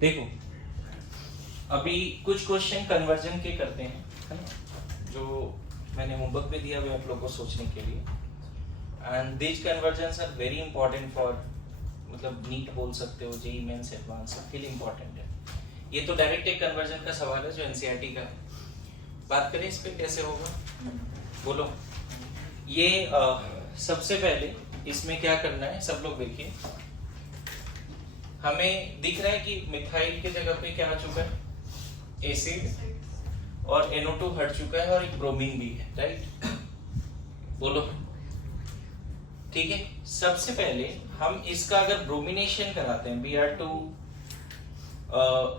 देखो अभी कुछ क्वेश्चन कन्वर्जन के करते हैं, है ना, जो मैंने होमवर्क भी दिया हुआ आप लोगों को सोचने के लिए। And these conversions are very important for, मतलब नीट बोल सकते हो, जेईई मेंस एडवांस सबके लिए इंपॉर्टेंट है। ये तो डायरेक्ट एक कन्वर्जन का सवाल है जो एनसीईआरटी का है। बात करें इस पे कैसे होगा, बोलो। ये सबसे पहले इसमें क्या करना है, सब लोग देखिए। हमें दिख रहा है कि मिथाइल के जगह पे क्या आ चुका है, एसिड, और NO2 हट चुका है और एक ब्रोमीन भी है, राइट। बोलो ठीक है। सबसे पहले हम इसका अगर ब्रोमिनेशन कराते हैं, Br2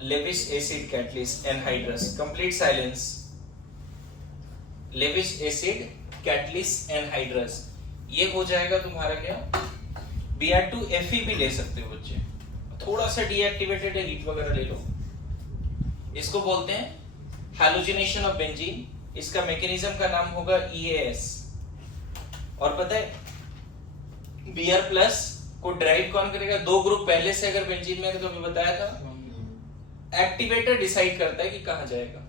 Lewis acid catalyst anhydrous, complete silence, Lewis acid catalyst anhydrous, ये हो जाएगा तुम्हारा क्या, Br2 Fe भी ले सकते हो बच्चे, थोड़ा सा डीएक्टिवेटेड है, हीट वगैरह ले लो। इसको बोलते हैं हैलोजिनेशन ऑफ बेंजीन। इसका मैकेनिज्म का नाम होगा EAS। और पता है Br प्लस को ड्राइव कौन करेगा, दो ग्रुप पहले से अगर बेंजीन में है तो अभी बताया था, एक्टिवेटर डिसाइड करता है कि कहां जाएगा।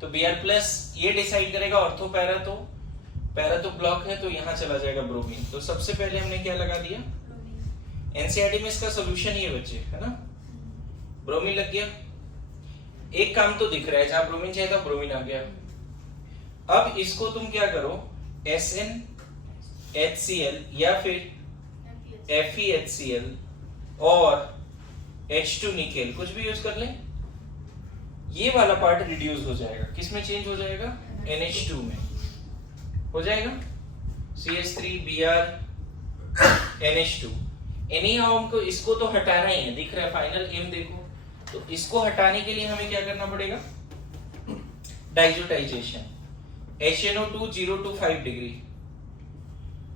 तो Br प्लस ये डिसाइड करेगा, ऑर्थो पैरा तो ब्लॉक है तो यहां चला जाएगा ब्रोमीन। तो सबसे पहले हमने क्या लगा दिया, एनसीईआरटी में इसका सॉल्यूशन ही है बच्चे, है ना, ब्रोमीन लग गया। एक काम तो दिख रहा है, जहां ब्रोमीन चाहिए था ब्रोमीन आ गया। अब इसको तुम क्या करो, SnHCl या फिर FeHCl और H2 निकेल, कुछ भी यूज कर लें, ये वाला पार्ट रिड्यूस हो जाएगा। किस में चेंज हो जाएगा, NH2 में हो जाएगा, CH3Br NH2। हमको इसको तो हटाना ही है, दिख रहा है फाइनल एम देखो। तो इसको हटाने के लिए हमें क्या करना पड़ेगा, डाइजोटाइजेशन, HNO2 0 to 5 डिग्री।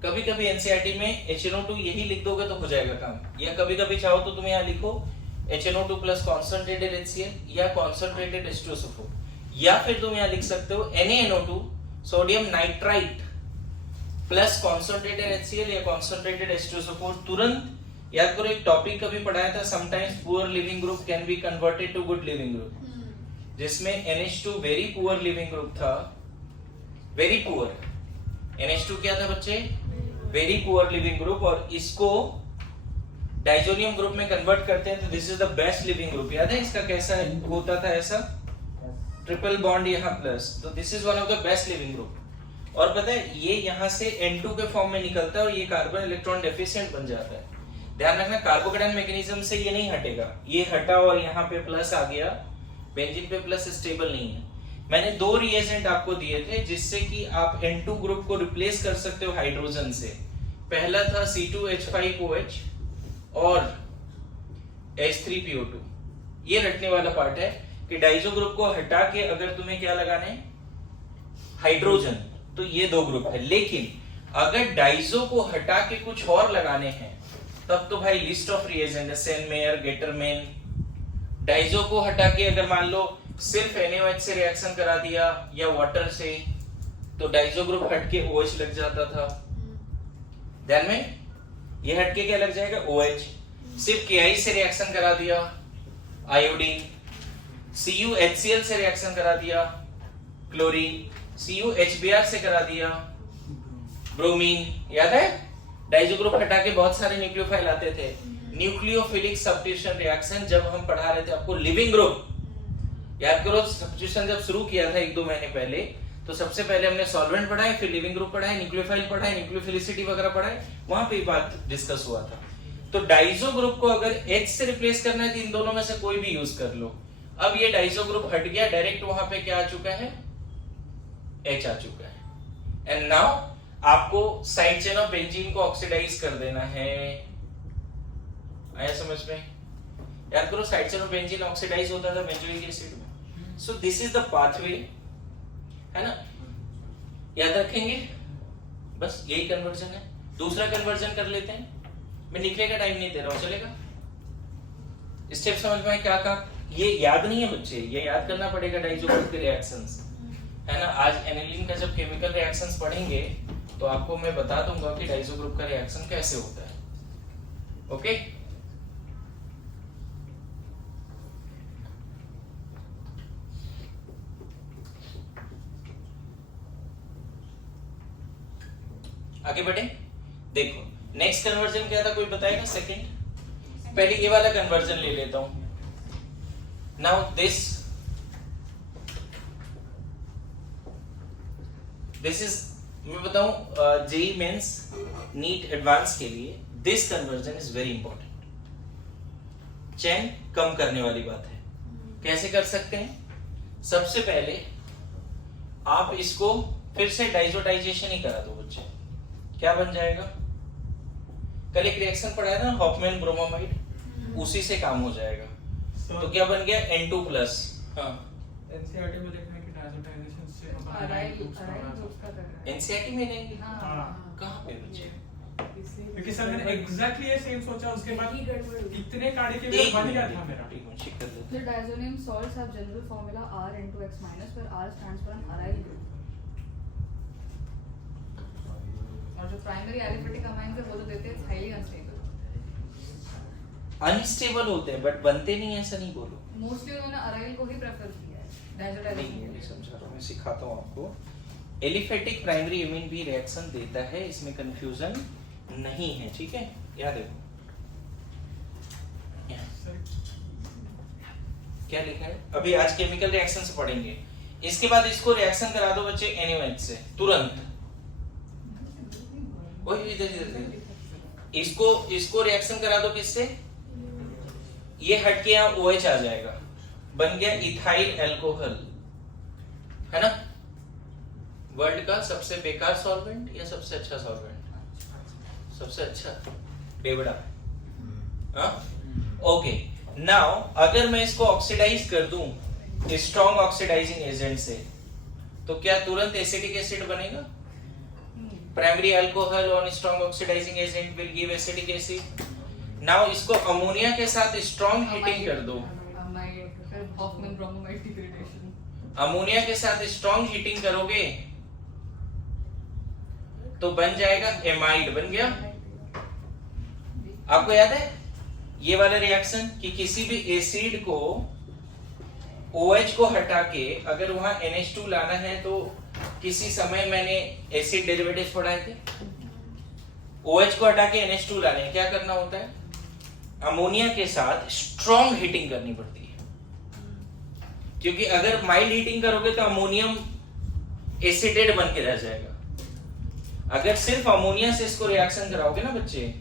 कभी कभी एनसीईआरटी में HNO2 यही लिख दोगे तो हो जाएगा काम, या कभी कभी चाहो तो तुम यहाँ लिखो HNO2 प्लस कॉन्संट्रेटेड HCl या कॉन्संट्रेटेड H2SO4, या फिर तुम यहाँ लिख सकते हो NaNO2 sodium nitrite plus concentrated HCl या कॉन्संट्रेटेड H2SO4। तुरंत याद करो, एक टॉपिक कभी पढ़ाया था, sometimes poor leaving group can be converted to good leaving group, जिसमें NH2 very poor leaving group था, वेरी पुअर। NH2 क्या था बच्चे, वेरी पुअर लिविंग ग्रुप, और इसको डाइजोनियम ग्रुप में कन्वर्ट करते हैं तो this is the best leaving group. याद है इसका कैसा होता था, ऐसा ट्रिपल बॉन्ड यहाँ प्लस, तो this is one of the best leaving group. और पता है ये यहाँ से N2 के फॉर्म में निकलता है और ये कार्बन इलेक्ट्रॉन डेफिशिएंट बन जाता है। ध्यान रखना, कार्बोकेटायन मैकेनिज्म से ये नहीं हटेगा, ये हटा और यहाँ पे प्लस आ गया, बेंजीन पे प्लस स्टेबल नहीं है। मैंने दो रिएजेंट आपको दिए थे जिससे कि आप N2 ग्रुप को रिप्लेस कर सकते हो हाइड्रोजन से। पहला था C2H5OH और H3PO2। ये रटने वाला पार्ट है कि डाइजो ग्रुप को हटा के अगर तुम्हें क्या लगाना है, हाइड्रोजन, तो ये दो ग्रुप है। लेकिन अगर डाइजो को हटा के कुछ और लगाने हैं तब तो भाई लिस्ट ऑफ रिएजेंट है, सेनमेयर, गेटरमैन। डाइजो को हटा के अगर मान लो सिर्फ NaOH से रिएक्शन करा दिया या वाटर से, तो डाइजो ग्रुप हट के OH लग जाता था। ध्यान में, ये हट के क्या लग जाएगा, OH। सिर्फ Ki से रिएक्शन करा दिया, आयोडीन। CuHCl से रिएक्शन करा दिया, क्लोरीन। CuHBr से करा दिया, ब्रोमीन। याद है, डाइजो ग्रुप हटा के बहुत सारे न्यूक्लियोफाइल आते थे। न्यूक्लियोफिलिक सब्स्टिट्यूशन रिएक्शन जब हम पढ़ा रहे थे आपको लिविंग ग्रुप, याद करो सब्स्टिट्यूशन जब शुरू किया था 1-2 महीने पहले, तो सबसे पहले हमने सॉल्वेंट पढ़ाए, फिर लिविंग ग्रुप पढ़ाए, न्यूक्लियोफाइल पढ़ाए, न्यूक्लियोफिलिसिटी वगैरह पढ़ाए, वहां पे बात डिस्कस हुआ था। तो डाइजो ग्रुप को अगर H से रिप्लेस करना है तो इन दोनों में से कोई भी यूज कर लो। अब ये डाइजो ग्रुप हट गया, डायरेक्ट वहां पे क्या आ चुका है, H आ चुका है। एंड नाउ आपको साइड चेन ऑफ बेंजीन को ऑक्सीडाइज कर देना है। आया समझ में, याद करो side chain of benzene oxidise होता था बेंजोइक एसिड में। So this is the pathway, है ना, याद रखेंगे। बस यही कन्वर्जन है। दूसरा कन्वर्जन कर लेते हैं, मैं लिखने का टाइम नहीं दे रहा हूं, चलेगा। स्टेप समझ में क्या कहा, ये याद नहीं है बच्चे, ये याद करना पड़ेगा डाइजो ग्रुप के रिएक्शंस, है ना। आज एनिलीन का जब केमिकल रिएक्शंस पढ़ेंगे तो आपको मैं बता दूंगा कि डाइजो ग्रुप का रिएक्शन कैसे होता है। ओके, आगे बढ़े। देखो नेक्स्ट कन्वर्जन क्या था, कोई बताएगा? सेकंड, पहले ये वाला कन्वर्जन ले लेता हूं। नाउ दिस इज, मैं बताऊं जेई मेंस नीट एडवांस के लिए this conversion is very important. Chain कम करने वाली बात है। कैसे कर सकते हैं? सबसे पहले आप इसको फिर से डाइजोटाइजेशन ही करा दो बच्चे, क्या बन जाएगा? कल एक रिएक्शन पढ़ाया था हॉफमैन ब्रोमोमाइड, उसी से काम हो जाएगा। तो क्या बन गया N2+। हाँ एनसीईआरटी में लिखा है कि डाइजोटाइजेशन से एनसीईआरटी में नहीं। हाँ कहाँ पे बच्चे? क्योंकि सर मैंने एग्जैक्टली ये सेम सोचा, उसके बाद इतने काढ़े के लिए बन गया था मेरा। चेक कर लेते The diazonium salts have general formula R N2X minus, where R stands for an aryl group. और जो प्राइमरी एलिफेटिक अमाइंस है वो तो देते हैं हाईली अनस्टेबल। अनस्टेबल होते हैं बट बनते नहीं, ऐसा नहीं बोलो। मोस्टली उन्होंने अराइल को ही प्रेफर किया है डाइजोटाइजेशन। नहीं समझा रहा हूँ, मैं सिखाता हूँ आपको। एलिफेटिक प्राइमरी एमीन भी रिएक्शन देता है, इसमें कंफ्यूजन नहीं है, ठीक है? याद देखो क्या लिखा है, अभी आज केमिकल रिएक्शन से पढ़ेंगे। इसके बाद इसको रिएक्शन करा दो बच्चे NaOH से तुरंत। इसको रिएक्शन करा दो किससे? ये हट के यहाँ OH आ जाएगा, बन गया इथाइल अल्कोहल, है ना? वर्ल्ड का सबसे बेकार सॉल्वेंट या सबसे अच्छा सॉल्वेंट? सबसे अच्छा, बेवड़ा। हाँ ओके। नाउ अगर मैं इसको ऑक्सीडाइज कर दूं स्ट्रॉन्ग ऑक्सीडाइजिंग एजेंट से, तो क्या तुरंत एसिडिक एसिड बनेगा? Primary alcohol on strong oxidising agent will give acidic acid. Now इसको अमोनिया के साथ स्ट्रॉन्ग हीटिंग कर दो, फिर हॉफमैन ब्रोमोमाइड डिग्रेडेशन। अमोनिया के साथ स्ट्रॉन्ग हीटिंग करोगे तो बन जाएगा एमाइड, बन गया। आपको याद है ये वाला रिएक्शन कि किसी भी एसिड को OH को हटा के अगर वहां NH2 लाना है, तो किसी समय मैंने एसिड डेरिवेटिव्स पढ़ाए थे। OH को हटा के NH2 लाने, क्या करना होता है? अमोनिया के साथ स्ट्रॉन्ग हीटिंग करनी पड़ती है, क्योंकि अगर माइल्ड हीटिंग करोगे तो अमोनियम एसिडेट बन के रह जाएगा। अगर सिर्फ अमोनिया से इसको रिएक्शन कराओगे ना बच्चे,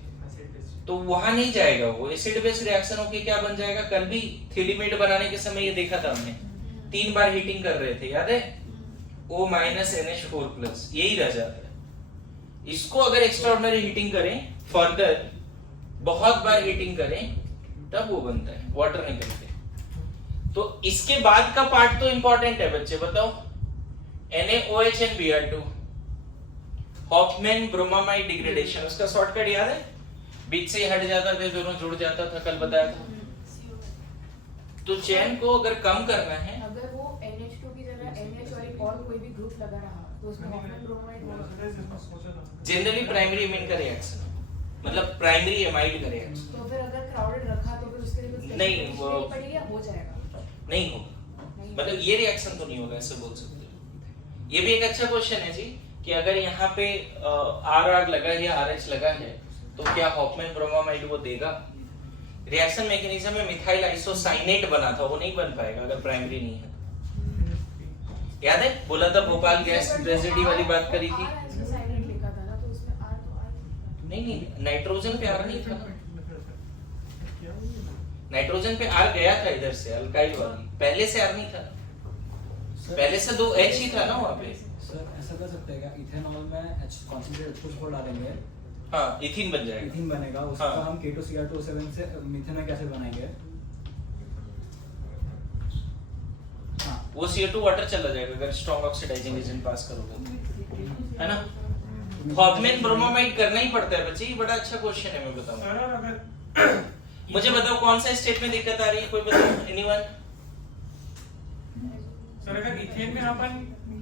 तो वहां नहीं जाएगा, वो एसिड बेस रिएक्शन होके क्या बन जाएगा? कल भी थिलीमेट बनाने के समय ये देखा था हमने, 3 बार हीटिंग कर रहे थे, याद है? O- NH4+, यही रह जाता है। इसको अगर एक्स्ट्राऑर्डिनरी हीटिंग करें, फर्दर बहुत बार हीटिंग करें, तब वो बनता है, वाटर निकलते हैं। तो इसके बाद का पार्ट तो इंपॉर्टेंट है बच्चे, बताओ। NaOH and Br2, Hoffmann bromamide degradation, उसका शॉर्टकट याद है? बीच से हट जाता था, दोनों जुड़ जाता था, कल बताया था। तो चेन को अगर कम करना है, अगर वो NH2 की जगह NH और एक और कोई भी ग्रुप लगा रहा तो उसमें हॉफमैन ब्रोमाइड हो। जनरली प्राइमरी एमीन का रिएक्शन, मतलब प्राइमरी एमाइड का रिएक्शन। तो फिर अगर क्राउडेड रखा तो फिर उसके लिए कुछ नहीं, वो पड़ेगी या हो जाएगा? नहीं होगा, मतलब ये रिएक्शन तो नहीं होगा, ऐसे बोल सकते हो। ये भी एक अच्छा क्वेश्चन है जी कि अगर यहाँ पे RR लगा है या RH लगा है, तो क्या हॉफमैन ब्रोमोमाइड वो देगा? रिएक्शन मैकेनिज्म में मिथाइल आइसोसाइनेट बना था, वो नहीं बन पाएगा अगर प्राइमरी नहीं है। याद है बोला था भोपाल गैस ट्रेजेडी वाली बात करी थी? लिखा था ना, तो उसमें R तो R नहीं, नाइट्रोजन पे R नहीं था, नाइट्रोजन पे R गया था इधर से, अल्काइल वाली, पहले से R नहीं था, पहले से 2 H ही था ना वहाँ पे। सर ऐसा कर सकते हैं क्या, इथेनॉल में कंसंट्रेट H2 डालेंगे, हाँ इथीन बन जाएगा, इथीन बनेगा, उसका हाँ। हम K2Cr2O7 से मिथेनॉल कैसे बनाएंगे? हाँ वो CO2 वाटर चला जाएगा अगर स्ट्रॉन्ग ऑक्सीडाइजिंग एजेंट पास करोगे, है ना? हॉफमैन ब्रोमोमाइड करना ही पड़ता है बच्चे, ये बड़ा अच्छा क्वेश्चन है, मैं बताऊं। सर और अगर मुझे बताओ कौन सा स्टेप में दिक्कत आ रही है, कोई बताओ, एनीवन? सर अगर इथेन में अपन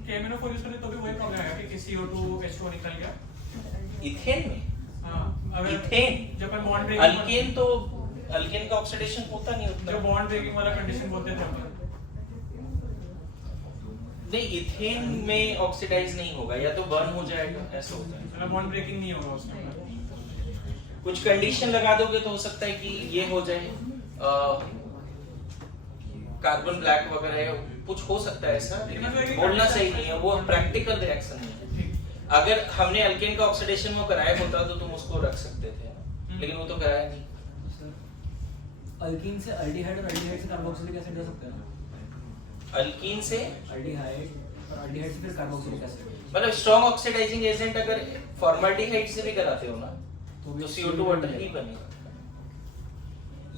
KMnO4 यूज करें तो भी वही प्रॉब्लम आएगा कि CO2 H2 निकल गया। इथेन में? हाँ, अगर इथेन? जब अपन बॉन्ड ब्रेकिंग, अल्केन तो अल्केन का ऑक्सीडेशन होता नहीं जो उतना। बॉन्ड ब्रेकिंग वाला कंडीशन बोलते थे अपन, नहीं, इथेन में ऑक्सीडाइज नहीं होगा, या तो बर्न हो जाएगा, ऐसा होता है। मतलब बॉन्ड ब्रेकिंग नहीं होगा उसमें। कुछ कंडीशन लगा दोगे तो हो सकता है कि ये हो जाए, कार्बन ब्लैक वगैरह कुछ हो सकता है ऐसा, लेकिन बोलना सही नहीं है, वो प्रैक्टिकल रिएक्शन है। अगर हमने अल्केन का ऑक्सीडेशन वो कराया होता तो तुम उसको रख सकते थे, लेकिन वो तो कराया नहीं। अल्कीन से अल्डिहाइड और अल्डिहाइड से कार्बोक्सिलिक एसिड हो सकता है ना? अल्कीन से अल्डिहाइड और अल्डिहाइड से फिर कार्बोक्सिलिक एसिड, मतलब स्ट्रॉन्ग ऑक्सीडाइजिंग एजेंट अगर फॉर्मल्डिहाइड से भी कराते हो ना तो तो CO2 वाटर ही बनेगा।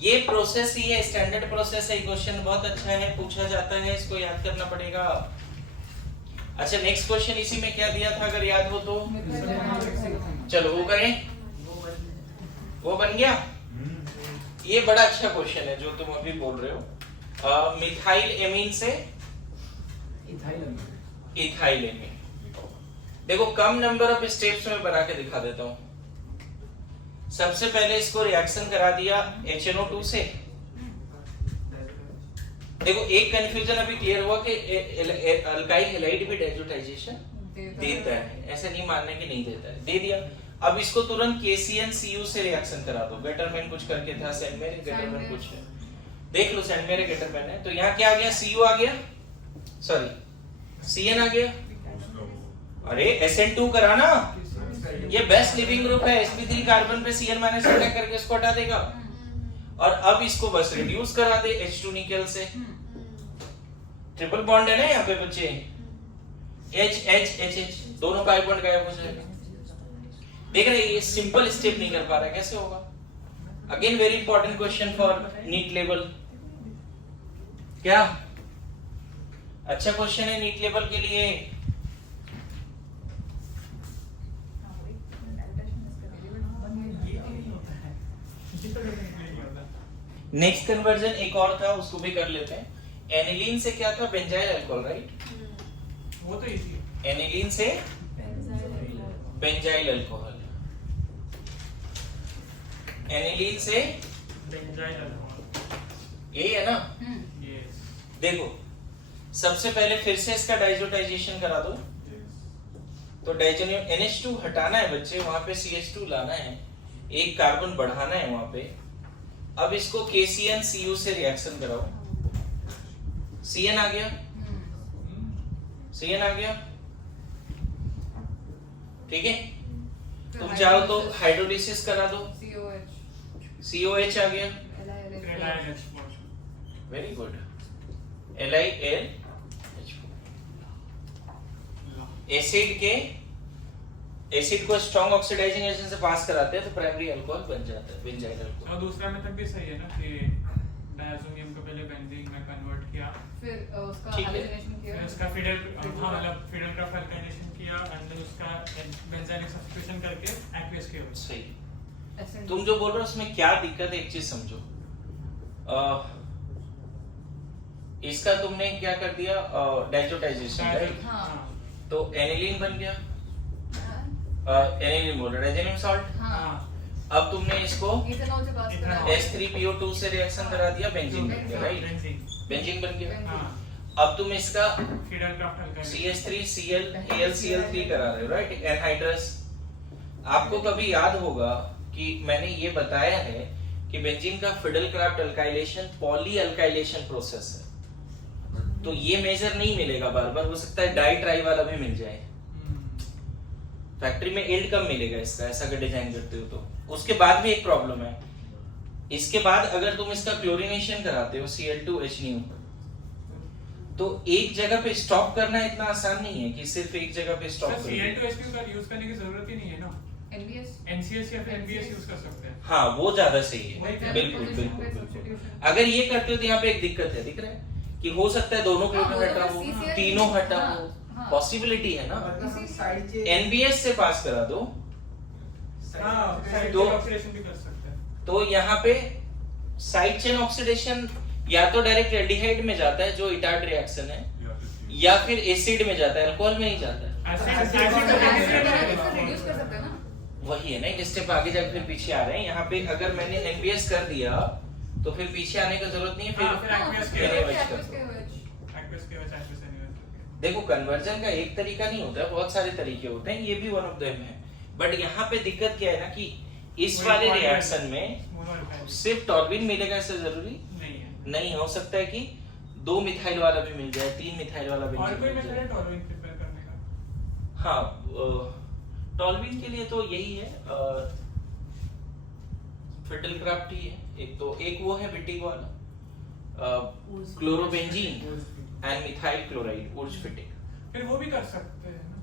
ये प्रोसेस ही है, स्टैंडर्ड प्रोसेस है। क्वेश्चन बहुत अच्छा है, पूछा जाता है, इसको याद करना पड़ेगा। अच्छा, नेक्स्ट क्वेश्चन इसी में क्या दिया था अगर याद हो तो? चलो वो करें, वो बन गया। ये बड़ा अच्छा क्वेश्चन है जो तुम अभी बोल रहे हो। मिथाइल एमीन से इथाइल अमीन। Ethyl amine. देखो कम नंबर ऑफ स्टेप्स में बना के दिखा देता हूं। सबसे पहले इसको रिएक्शन करा दिया HNO2 से। देखो एक कंफ्यूजन अभी क्लियर हुआ कि अल्काइल हैलाइड भी डाइजोटाइजेशन देता है, ऐसा नहीं मानने की नहीं देता है, दे दिया। अब इसको तुरंत KCnCu से रिएक्शन करा दो। गेटरमैन कुछ करके था, सैंडमेरिक गेटरमैन कुछ है, देख लो सैंडमेरिक गेटरमैन है। तो यहाँ क्या आ गया? Cu आ गया, सॉरी Cn आ गया। अरे SN2 करा ना, ये बेस्ट लिविंग ग्रुप है, sp3 कार्बन पे Cn- अटैक करके इसको हटा देगा। और अब इसको बस रिड्यूस करा दे H2 निकल से। ट्रिपल बॉन्ड है ना यहाँ पे बच्चे, H H H H दोनों का बॉन्ड गायब हो जाएगा। देख रहे हैं, ये सिंपल स्टेप नहीं कर पा रहा, कैसे होगा? Again very important question for NEET level. क्या अच्छा क्वेश्चन है नीट लेवल के लिए। नेक्स्ट कन्वर्जन एक और था, उसको भी कर लेते हैं। एनिलीन से क्या था? Benzyl alcohol, right? वो तो इजी है। एनिलीन से बेंजाइल अल्कोहल, एनिलीन से बेंजाइल अल्कोहल, यही है ना? यस देखो सबसे पहले फिर से इसका डाइजोटाइजेशन करा दो। तो डाइजोनियम NH2 हटाना है बच्चे, वहां पे CH2 लाना है, एक कार्बन बढ़ाना है वहां पे। अब इसको KCnCu से रिएक्शन कराओ। Cn आ गया, Cn आ गया, ठीक है। तुम चाहो तो हाइड्रोलिसिस करा दो, COH आ गया, वेरी गुड, LiL। एसिड के एसिड को स्ट्रॉन्ग ऑक्सीडाइजिंग एजेंट से पास कराते हैं तो प्राइमरी अल्कोहल बन जाता है, बेंजाइल अल्कोहल। और दूसरा मेथड भी सही है ना कि डायज़ोनियम को पहले बेंजीन में कन्वर्ट किया, फिर उसका ठीक है। हाइड्रोजनेशन किया, फिर उसका फिडल मतलब फिडल का अल्काइनेशन किया एंड देन उसका बेंजाइनिक सब्स्टिट्यूशन करके एक्वियस किया। सही। SN2। तुम जो बोल रहे हो उसमें क्या दिक्कत है, एक चीज समझो। इसका तुमने क्या कर दिया? Diazotization, right? हाँ। तो एनिलीन बन गया, एनिलीन बोल रहा है, डाइजेनियम सॉल्ट। हाँ। अब तुमने इसको इथेनॉल से पास करा, H3PO2 से रिएक्शन करा दिया, बेंजीन बन गया, राइट? बेंजीन, बेंजीन बन गया। हां, अब तुम इसका फिडल का अल्काइनेशन CH3Cl AlCl3 करा रहे हो, राइट? एनहाइड्रस। आपको कभी याद होगा कि मैंने ये बताया है कि बेंजीन का fiddle craft alkylation poly alkylation process है। तो ये मेजर नहीं मिलेगा बार बार, हो सकता है डाई ट्राई वाला भी मिल जाए। फैक्ट्री में यील्ड कम मिलेगा इसका, ऐसा अगर डिजाइन करते हो तो। उसके बाद भी एक प्रॉब्लम है, इसके बाद अगर तुम इसका क्लोरीनेशन कराते हो Cl2H तो एक जगह पे स्टॉप करना इतना आसान नहीं है कि सिर्फ एक जगह पे स्टॉप सर करो। Cl2H2 का यूज करने की जरूरत ही नहीं है ना, NBS NCS या फिर NBS यूज कर सकते हैं। हाँ वो ज्यादा सही है, वही बिल्कुल position बिल्कुल पे बिल्कुल। substitution। अगर ये करते हो तो यहाँ पे एक दिक्कत है, दिख रहा है कि हो सकता है दोनों हाँ, क्लोरीन हटा हो, CCl तीनों हटा हाँ, हो, हाँ। पॉसिबिलिटी है ना। इसी- NBS से पास करा दो हां, साइड तो- ऑक्सीडेशन भी कर सकते हैं। तो यहाँ पे साइड चेन ऑक्सीडेशन या तो डायरेक्ट एल्डिहाइड में जाता है जो इटार्ड रिएक्शन है, या फिर एसिड में जाता है, अल्कोहल में नहीं जाता है। एसिड reduce कर सकते हैं ना। वही है ना, एक स्टेप आगे जाके फिर पीछे आ रहे हैं। यहाँ पे अगर मैंने NBS कर दिया तो फिर पीछे आने की जरूरत नहीं है, हाँ, फिर फिर aqueous के NaOH aqueous कर के दो। OH। एक्वियस के वजह से एनिवे देखो कन्वर्जन का एक तरीका नहीं होता है, बहुत सारे तरीके होते हैं, ये भी वन ऑफ देम है। बट यहाँ पे दिक्कत क्या है ना कि इस वही वाले पॉइंट रिएक्शन में मोनो सिर्फ टॉल्विन मिलेगा ऐसा जरूरी नहीं है। नहीं, हो सकता है कि 2 मिथाइल वाला भी मिल जाए, 3 मिथाइल वाला भी और कोई मिल मेथड जाए। है टॉलरेंस प्रिपेयर करने का? हाँ, टॉल्विन के लिए तो यही है, फिडलक्राफ्ट ही है एक तो, एक वो है विटिग वाला क्लोरोबेंजीन एंड मिथाइल क्लोराइड उर्जफिटिक। फिर वो भी कर सकते हैं ना।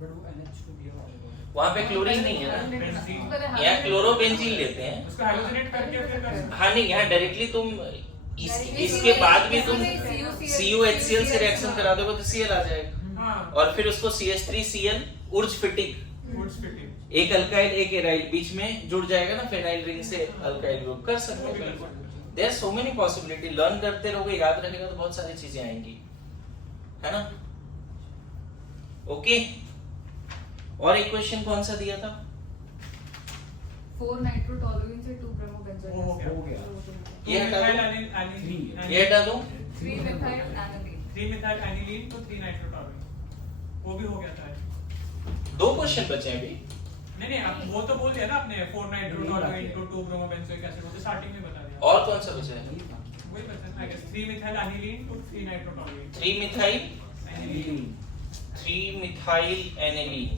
बट वो NH2 वाला वहां पे क्लोरीन नहीं है ना, बेंजीन यहाँ क्लोरोबेंजीन लेते हैं। उसको हाइड्रोजनेट करके फिर कर सकते हैं। हाँ नहीं, यहाँ डायरेक्टली तुम इसके बाद भी तुम CuHCl से रिएक्शन करा दोगे तो Cl आ जाएगा, हाँ और फिर उसको CH3Cl उर्जफिटिक, वुड्स फिटिंग एक अल्काइल एक एराइल बीच में जुड़ जाएगा ना, फिनाइल रिंग से अल्काइल ग्रुप कर सकते हैं बिल्कुल। There are so many possibility, learn करते रहोगे, याद रखेगा तो बहुत सारी चीजें आएंगी, है ना। ओके, और एक क्वेश्चन कौन सा दिया था? 4 नाइट्रोटॉलुइन से 2 ब्रोमोबेंजोइक वो हो गया। हो गया। ये हटा दो, एनिलीन ये हटा दो, 3 मिथाइल एनिलीन। 3 मिथाइल एनिलीन तो 3 नाइट्रोटॉलुइन, वो भी हो गया था। 2 क्वेश्चन बचे हैं अभी। नहीं आप वो तो बोल दिया ना आपने, 4 नाइट्रोटॉलुइन तो 2 ब्रोमोबेंजोइक एसिड, वो तो स्टार्टिंग में बता दिया। और कौन सा बचा है? वही बचा है, आई गेस 3 मिथाइल एनिलीन तो 3 नाइट्रोटॉलुइन 3 मिथाइल एनिलीन। 3 मिथाइल एनिलीन,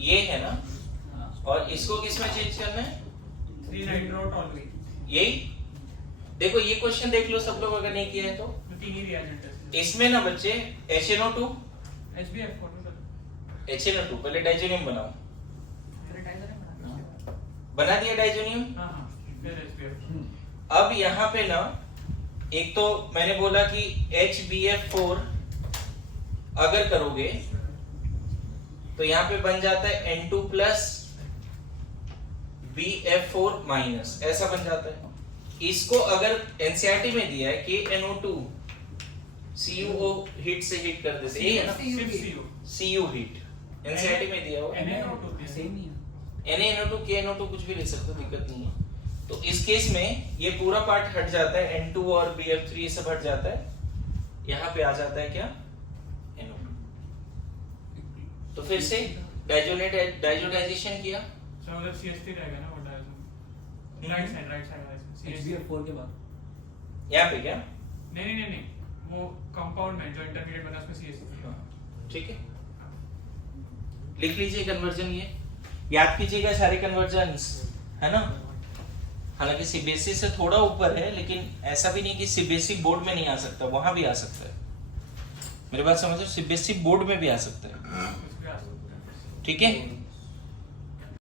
ये है ना, और इसको किसमें चेंज करना है? 3 नाइट्रोटॉलुइन, यही देखो, ये क्वेश्चन देख लो सब लोग अगर नहीं किया है तो। तो 3 ही रिएजेंट है। इसमें ना बच्चे HNO2 HBF4 HNO2, पहले डाइजोनियम बनाओ, सैनिटाइजर बना दिया डाइजोनियम। हाँ फिर HBF। अब यहाँ पे ना, एक तो मैंने बोला कि HBF4 अगर करोगे तो यहाँ पे बन जाता है N2 प्लस BF4 माइनस, ऐसा बन जाता है। इसको अगर एनसीईआरटी में दिया है कि NO2 CuO हीट से हीट कर देते, यही है ना, सिर्फ CO Cu हीट एनसीईआरटी में दिया हुआ है। NaO2 सेम ही है। NaNO2 KNO2 कुछ भी ले सकते हो, दिक्कत नहीं है। तो इस केस में ये पूरा पार्ट हट जाता है, N2 और BF3 ये सब हट जाता है, यहाँ पे आ जाता है क्या, NO2। तो फिर से डाइजोनाइजेशन किया, तो उधर CH3 रहेगा ना, वो डायजोन राइट साइड वाला HBF4 के बाद यहाँ पे क्या, नहीं वो कंपाउंड में जो इंटरमीडिएट बना उसमें CH3। ठीक है, लिख लीजिए कन्वर्जन, ये याद कीजिएगा सारे कन्वर्जन्स, है ना। हालांकि सीबीएसई से थोड़ा ऊपर है, लेकिन ऐसा भी नहीं कि सीबीएसई बोर्ड में नहीं आ सकता, वहां भी आ सकता है। मेरी बात समझो, सीबीएसई बोर्ड में भी आ सकता है, कुछ भी आ सकता है। ठीक है।